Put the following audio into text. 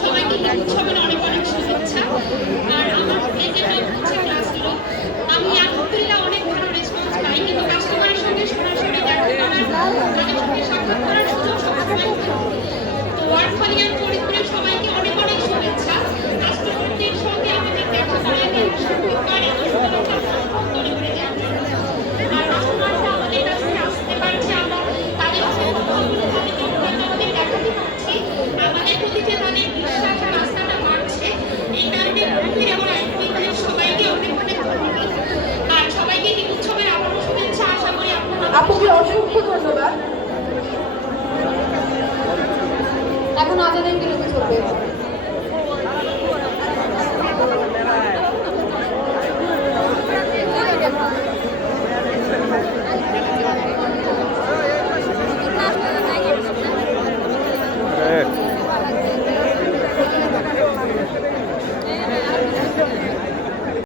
সবাইকে উৎসবের অনেক আর আমার এই তো ওয়ার্ড ফালিয়ার এখন আজানের বিরতি চলবে।